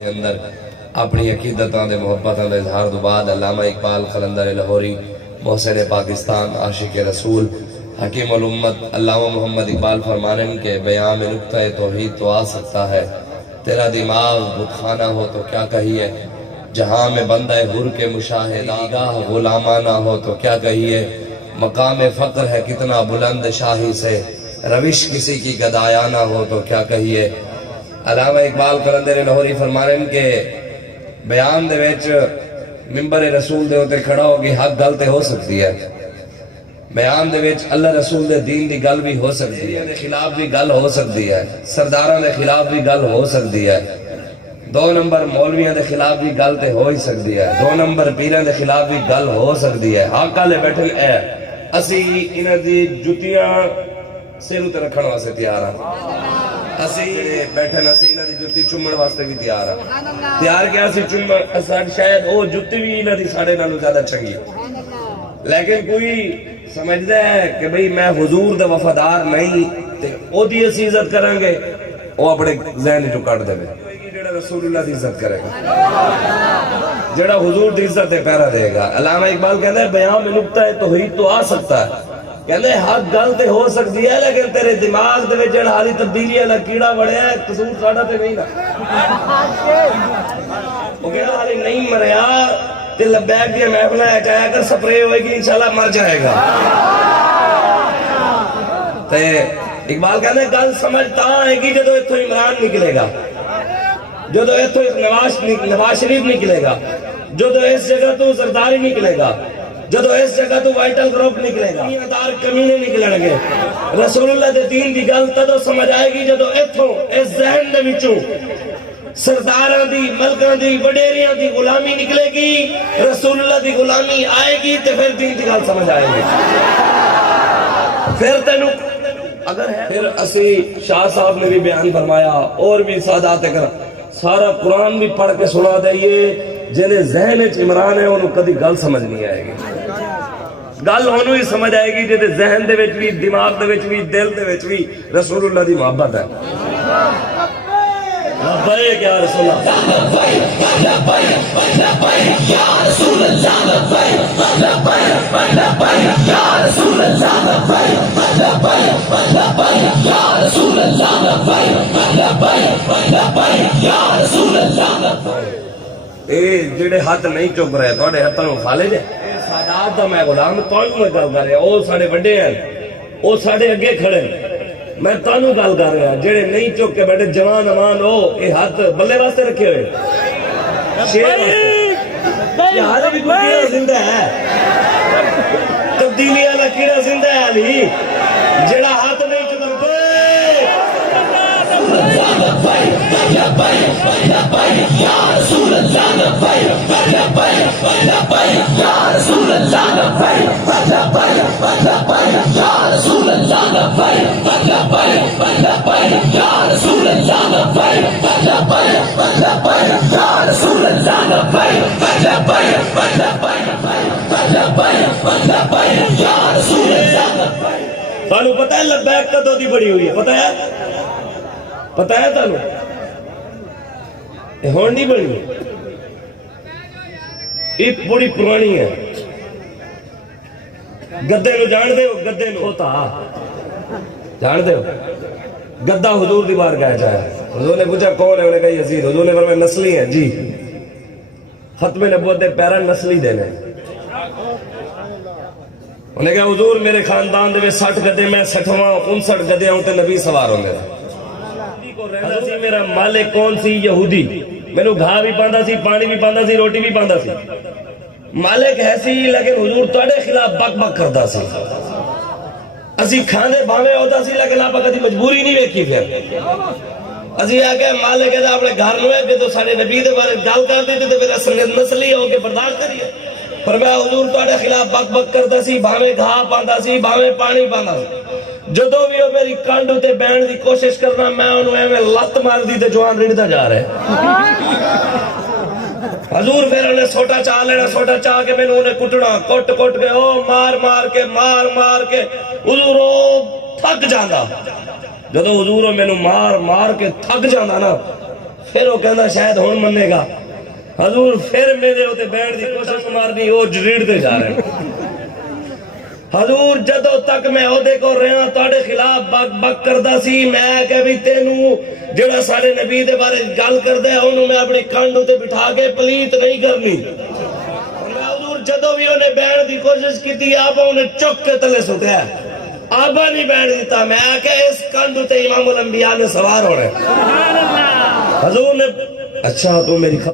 اندر اپنی عقیدتاں دے محبتاں دے اظہار دو بعد علامہ اقبال قلندر لاہوری محسن پاکستان عاشق رسول حکیم الامت علامہ محمد اقبال فرمانن کے بیان میں نکتہ توحید تو آ سکتا ہے، تیرا دماغ بتخانہ ہو تو کیا کہیے، جہاں میں بندہ حر کے مشاہدہ گاہ غلامانہ ہو تو کیا کہیے، مقام فقر ہے کتنا بلند شاہی سے، روش کسی کی گدایانہ ہو تو کیا کہیے۔ علامہ اقبال قلندر لاہوری فرمانن کے بیان دے ویچ ممبر رسول دے ہوتے کھڑا ہوگی حق گل تے ہو سکتی ہے، بیان دے ویچ اللہ رسول دے دین دی گل بھی ہو سکتی ہے، خلاف بھی گل ہو سکتی ہے، سرداراں دے خلاف بھی گل ہو سکتی ہے، 2 نمبر مولویاں دے خلاف بھی گل تے ہو ہی سکتی ہے، 2 نمبر پیراں دے خلاف بھی گل ہو سکتی ہے۔ حق والے بیٹھے اے اسی انہاں دی جتیاں سر تے رکھن واسطے تیار ہاں، اسی بیٹھے نہ سی انہاں دی جتی چومن واسطے بھی تیار ہاں، تیار کیا سی چومن اساں شاید او جتی بھی انہاں دی ساڈے نالوں زیادہ چنگی، لیکن کوئی سمجھدا ہے کہ بھئی میں حضور دے وفادار نہیں تے او دی اسی عزت کریں گے، او اپنے ذہن چوں کٹ دے جڑا رسول اللہ دی عزت کرے گا، جڑا حضور دی عزت تے پیرا دے گا۔ علامہ اقبال کہتا ہے بیان میں نکتہ توحید تو آ سکتا ہے، کہتے ہیں حق گل تے ہو سکتی ہے لیکن تیرے دماغ دے وچ جڑا حالی تبدیلی والا کیڑا بڑھیا ہے قصور ساڈا تے نہیں نا، وہ کہتا حالی نہیں مریا تے لبیک دی محفل ہٹایا کر سپرے ہوئے گی انشاءاللہ مر جائے گا۔ تے اقبال کہتے ہیں گل سمجھتا ہے کہ جدو ایتھو عمران نکلے گا، جدو ایتھو نواز شریف نکلے گا، جدو اس جگہ تو زرداری نکلے گا، جدو اس جگہ تو وائٹل گروپ نکلے گا، دار کمینے نکلیں گے، رسول اللہ دے دین دی گل تدو سمجھ آئے گی جدو ایتھو اس ذہن دے وچوں سرداران دی ملکان دی وڈیریاں دی غلامی نکلے گی، رسول اللہ دی غلامی آئے گی تے پھر دین دی گل سمجھ آئے گی۔ پھر تینوں اگر ہے پھر اسی شاہ صاحب نے بھی بیان فرمایا اور بھی سادات کرام سارا قرآن بھی پڑھ کے سنا دائیے، جنہیں ذہن اچ عمران ہے انہوں کدی گل سمجھ نہیں آئے گی، گل انہوں ہی سمجھ آئے گی جنہیں ذہن دے وچ بھی دماغ دے وچ بھی دل دے وچ بھی رسول اللہ دی محبت ہے۔ لبیک یا رسول اللہ، لبیک یا رسول اللہ، لبیک یا رسول اللہ، لبیک یا رسول اللہ، لبیک یا رسول اللہ۔ اے جڑے ہاتھ نہیں چک رہے تھوڑے ہاتھوں میں خالج ہے، سادات دا میں غلام تانوں میں گل کر رہا، او ساڑے بڑے ہیں، او ساڑے اگے کھڑے ہیں، میں تانوں گل کر رہا، جڑے نہیں چک کے بیٹھے جوان امان ہو اے ہاتھ بلے واسطے رکھے ہوئے شیر واسطے، یہ ہاتھ بھی کوئی کیڑا زندہ ہے، تبدیلی والا کیڑا زندہ ہے علی، جڑا ہاتھ نہیں چک یا رسول اللہ، یا رسول اللہ، یا رسول اللہ، یا رسول اللہ، تانوں پتہ ہے لبیک کدوں دی بڑی ہوئی ہے، پتہ ہے؟ پتہ ہے تانوں؟ یہ ہون نہیں بڑی، ایک بڑی پرانی ہے، گدے نو جان دے ہو، گدے نو ہوتا جان دے ہو، گدہ حضور دی بار گیا جائے، حضور نے پوچھا کون ہے، انہیں کہا یزید، حضور نے فرمایا نسلی ہے جی، ختم نبوت دے پیرا نسلی دینے، انہیں کہا حضور میرے خاندان دے 60 گدے میں 60واں 59 گدے ہوں تے نبی سوار ہوں گے، رہنا سی میرا مالک کون سی یہودی، میرے گھا بھی پاندہ سی، پانی بھی پاندہ سی، روٹی بھی پاندہ سی، مالک ہے سی لیکن حضور توڑے خلاف بک بک کردہ سی، اسی کھاندے بھاوے ہوتا سی لیکن آپ کدی مجبوری نہیں ویکھی، پھر اسی آگے مالک ہے اپنے گھر نوے پہ تو سارے نبی دے بارے گال کر دیتے تو پھر اصل نسلی ہو کے برداشت کریے، فرمایا حضور توڑے خلاف بک بک کردہ سی، بھاوے گھا پاندہ سی، بھاوے پانی پاندہ سی، جدو بھی وہ میری کانڈو تے بین دی کوشش کرنا میں انہوں ایویں لت مار دی تے جوان رڑتا جا رہے، حضور پھر انہیں سوٹا چاہ لینا، سوٹا چاہ کے میں انہیں کٹنا، کٹ کٹ کے او مار مار کے حضور او تھک جاندہ، جدو حضور میں مار کے تھک جاندہ نا پھر وہ کہنا شاید ہون مننے گا. حضور پھر میرے ہوتے بیٹھ دی کوشش مارنی وہ جریڑ دے جا رہے ہیں. حضور جدو تک میں عہدے کو رہا تواڈے خلاف بک بک کردا سی میں کہ بھی تینوں جڑا سارے نبی دے بارے گل کردا ہے اونوں میں اپنی کانڈ تے بٹھا کے پلیت نہیں کرنی. میں حضور جدو بھی انہیں بیٹھ دی کوشش کیتی آپ انہیں چک کے تلے سٹیا آبا نہیں بیٹھ دیتا. میں کہ اس کانڈ تے امام الانبیاء نے سوار ہونا. حضور نے اچھا تو میری